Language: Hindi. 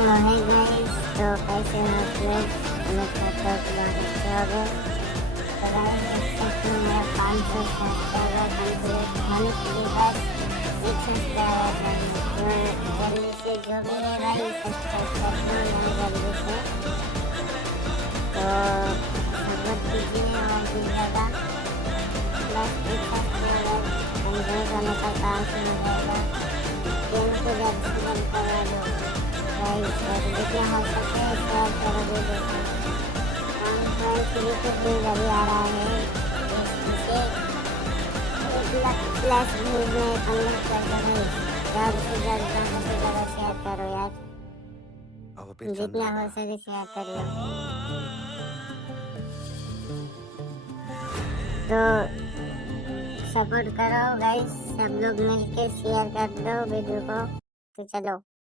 है गाइस, तो कैसे हो आप लोग? उम्मीद करता हूँ कि बहुत अच्छे हो गए। तो गाइस देख सकते हो मेरा 500 सब्सक्राइबर कंप्लीट होने के लिए बस एक सब्सक्राइबर करना। तो जल्दी से जो भी है भाई सब्सक्राइब कर दो यार जल्दी से। तो सपोर्ट कीजिए और भी ज़्यादा, बस एक सब्सक्राइबर कंप्लीट होने का काम शुरू हो जाएगा। गेम को जल्द से जल्द करवा दो गाइस, और जितना हो सके शेयर करो वीडियो को। यूट्यूब भी अभी आ रहा है, इसे 1 लाख प्लस व्यूज में कन्वर्ट कर दो गाइस। ज़्यादा से ज़्यादा शेयर करो यार, जितना हो सके शेयर कर लो। तो सपोर्ट करो गाइस, सब लोग मिलके शेयर कर दो वीडियो को। तो चलो।